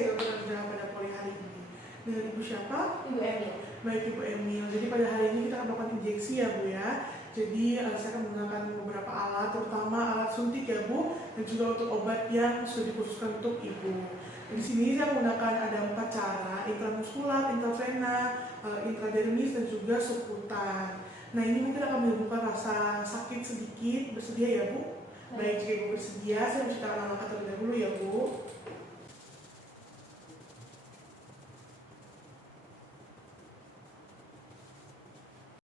saya gabungan gejala pada poli hari ini. Dengan Ibu siapa? Ibu Emil. Baik Ibu Emil, jadi pada hari ini kita akan melakukan injeksi ya Bu ya. Jadi saya akan menggunakan beberapa alat, terutama alat suntik ya Bu, dan juga untuk obat yang sudah dikhususkan untuk Ibu. Di sini saya menggunakan ada 4 cara, intramuskular, intravena, intradermis, dan juga subkutan. Nah ini mungkin akan menimbulkan rasa sakit sedikit, bersedia ya Bu? Baik, jika Ibu bersedia, saya menceritakan langkah terlebih dahulu ya Bu.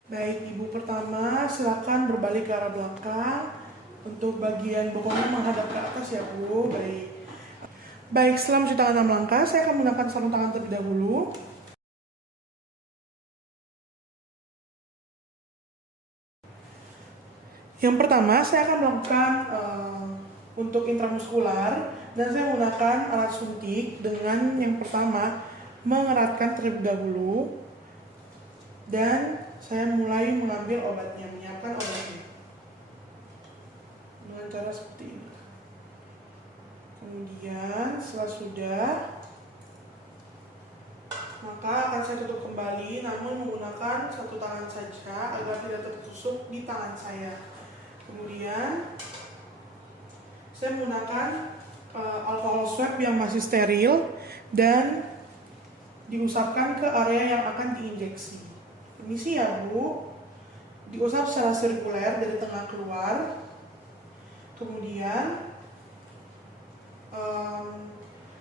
Baik, Ibu pertama silakan berbalik ke arah belakang. Untuk bagian bokongnya menghadap ke atas ya Bu. Baik, setelah menceritakan 6 langkah, saya akan menggunakan sarung tangan terlebih dahulu. Yang pertama, saya akan melakukan untuk intramuskular, dan saya menggunakan alat suntik dengan yang pertama mengeratkan terlebih dahulu, dan saya mulai mengambil obatnya, menyiapkan obatnya dengan cara seperti ini. Kemudian setelah sudah, maka akan saya tutup kembali, namun menggunakan satu tangan saja agar tidak tertusuk di tangan saya. Kemudian saya menggunakan alkohol swab yang masih steril dan diusapkan ke area yang akan diinjeksi. Permisi ya Bu, diusap secara sirkuler dari tengah keluar. Kemudian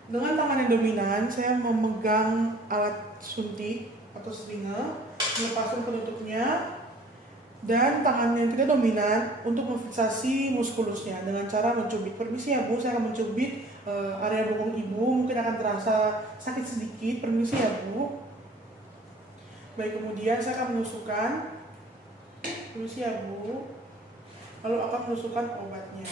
dengan tangan yang dominan saya memegang alat suntik atau seringa, melepaskan penutupnya, dan tangan yang tidak dominan untuk memfiksasi muskulusnya dengan cara mencubit. Permisi ya Bu, saya akan mencubit area bokong Ibu, mungkin akan terasa sakit sedikit. Permisi ya Bu. Baik, kemudian saya akan menusukkan. Permisi ya Bu. Lalu akan menusukkan obatnya.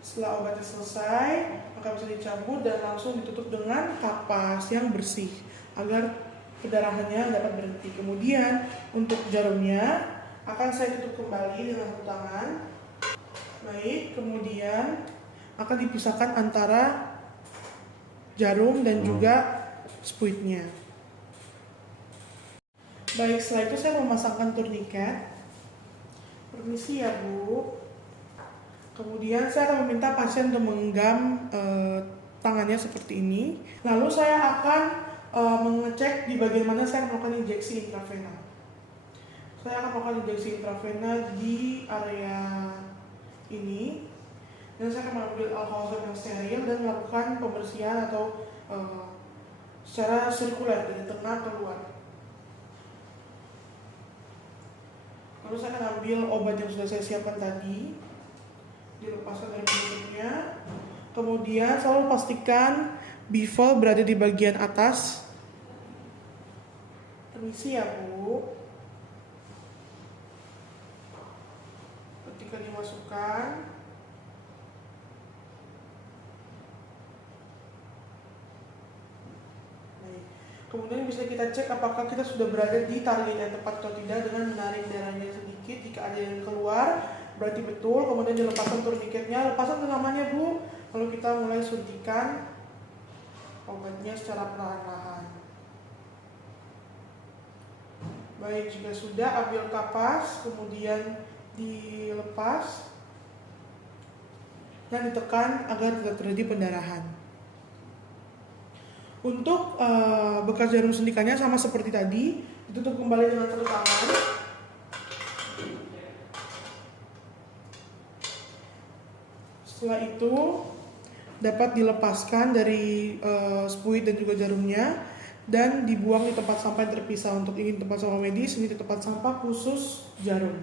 Setelah obatnya selesai, maka bisa dicabut dan langsung ditutup dengan kapas yang bersih agar pendarahannya dapat berhenti. Kemudian untuk jarumnya akan saya tutup kembali dengan satu tangan. Baik, kemudian akan dipisahkan antara jarum dan juga spuitnya. Baik, setelah itu saya memasangkan turniket. Permisi ya Bu. Kemudian saya akan meminta pasien untuk menggenggam tangannya seperti ini. Lalu saya akan mengecek di bagian mana saya melakukan injeksi intravena. Saya akan melakukan injeksi intravena di area ini, dan saya akan mengambil alkohol swab yang steril dan melakukan pembersihan atau secara sirkuler dari tengah keluar. Lalu saya akan ambil obat yang sudah saya siapkan tadi, dilepaskan dari penutupnya. Kemudian selalu pastikan bivel berada di bagian atas. Permisi ya Bu. Ketika dimasukkan, kemudian bisa kita cek apakah kita sudah berada di target yang tepat atau tidak dengan menarik darahnya sedikit. Jika ada yang keluar, berarti betul. Kemudian dilepaskan turniketnya, lepaskan genggamannya Bu. Lalu kita mulai suntikan obatnya secara perlahan-lahan. Baik, jika sudah, ambil kapas, kemudian dilepas dan ditekan agar tidak terjadi pendarahan. Untuk bekas jarum suntikannya sama seperti tadi, ditutup kembali dengan satu tangan. Setelah itu dapat dilepaskan dari spuit dan juga jarumnya dan dibuang di tempat sampah yang terpisah. Untuk ingin tempat sampah medis, ini di tempat sampah khusus jarum.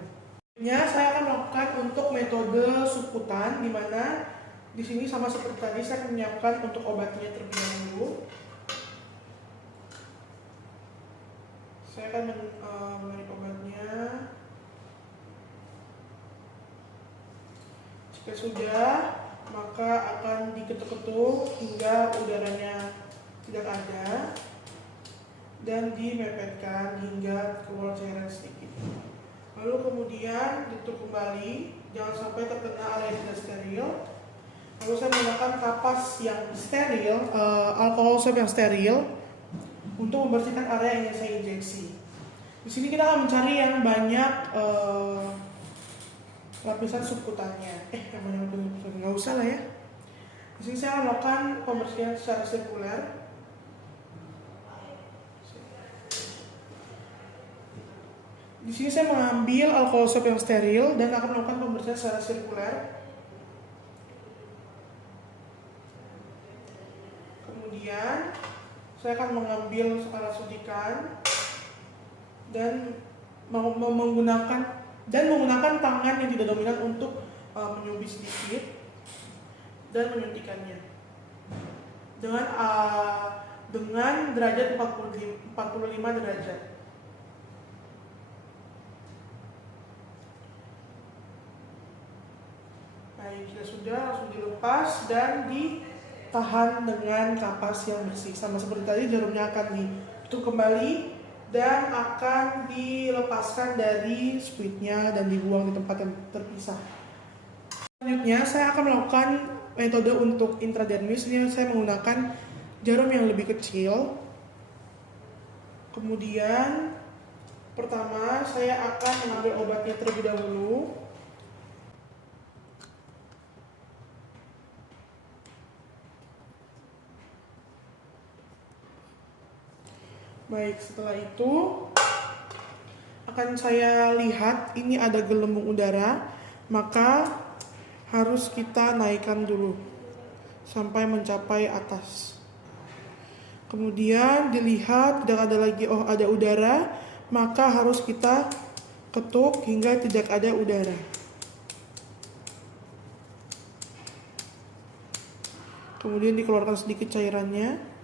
Saya akan melakukan untuk metode subkutan, di mana di sini sama seperti tadi saya akan menyiapkan untuk obatnya terlebih dahulu. Saya akan menarik obatnya. Jika sudah, maka akan diketuk-ketuk hingga udaranya tidak ada dan dimepetkan hingga keluar cairan sedikit. Lalu kemudian ditutup kembali, jangan sampai terkena area yang tidak steril. Lalu saya menggunakan kapas yang steril, alkohol swab yang steril untuk membersihkan area yang ingin saya injeksi. Di sini kita akan mencari yang banyak lapisan subkutannya. Yang banyak lapisan subkutannya, nggak usah lah ya. Di sini saya akan melakukan pembersihan secara sirkuler. Di sini saya mengambil alkohol swab yang steril dan akan melakukan pembersihan secara sirkuler. Kemudian saya akan mengambil alat suntikan dan menggunakan tangan yang tidak dominan untuk menyubit sedikit dan menyuntikannya dengan derajat 45 derajat. Baik, jika sudah langsung dilepas dan ditahan dengan kapas yang bersih. Sama seperti tadi, jarumnya akan ditutup kembali dan akan dilepaskan dari spuitnya dan dibuang di tempat yang terpisah. Selanjutnya saya akan melakukan metode untuk intradermis. Ini saya menggunakan jarum yang lebih kecil. Kemudian pertama saya akan mengambil obatnya terlebih dahulu. Baik, setelah itu akan saya lihat ini ada gelembung udara, maka harus kita naikkan dulu sampai mencapai atas. Kemudian dilihat tidak ada lagi, ada udara, maka harus kita ketuk hingga tidak ada udara. Kemudian dikeluarkan sedikit cairannya.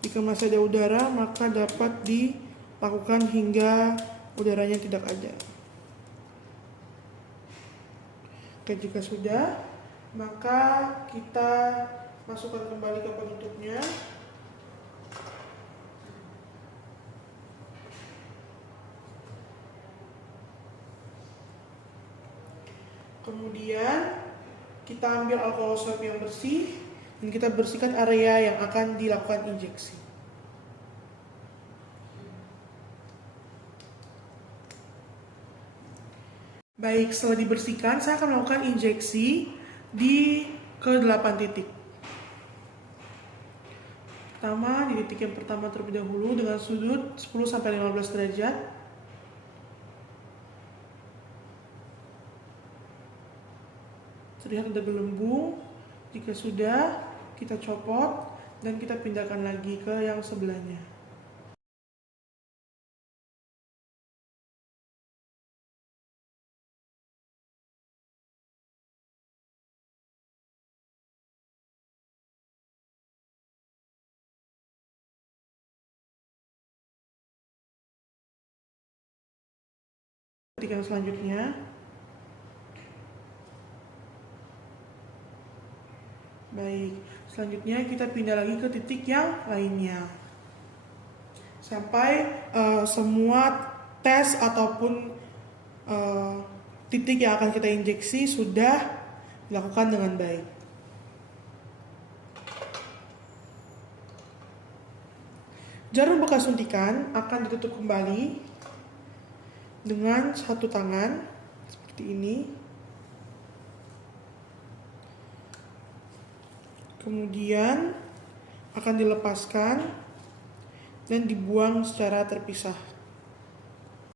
Jika masih ada udara, maka dapat dilakukan hingga udaranya tidak ada. Oke, jika sudah, maka kita masukkan kembali ke penutupnya. Kemudian kita ambil alkohol swab yang bersih dan kita bersihkan area yang akan dilakukan injeksi. Baik, setelah dibersihkan, saya akan melakukan injeksi ke 8 titik. Pertama, di titik yang pertama terlebih dahulu dengan sudut 10-15 derajat. Terlihat ada gelembung. Jika sudah, kita copot dan kita pindahkan lagi ke yang sebelahnya. Titik yang selanjutnya. Baik, selanjutnya kita pindah lagi ke titik yang lainnya. Sampai semua tes ataupun titik yang akan kita injeksi sudah dilakukan dengan baik. Jarum bekas suntikan akan ditutup kembali dengan satu tangan seperti ini. Kemudian akan dilepaskan dan dibuang secara terpisah.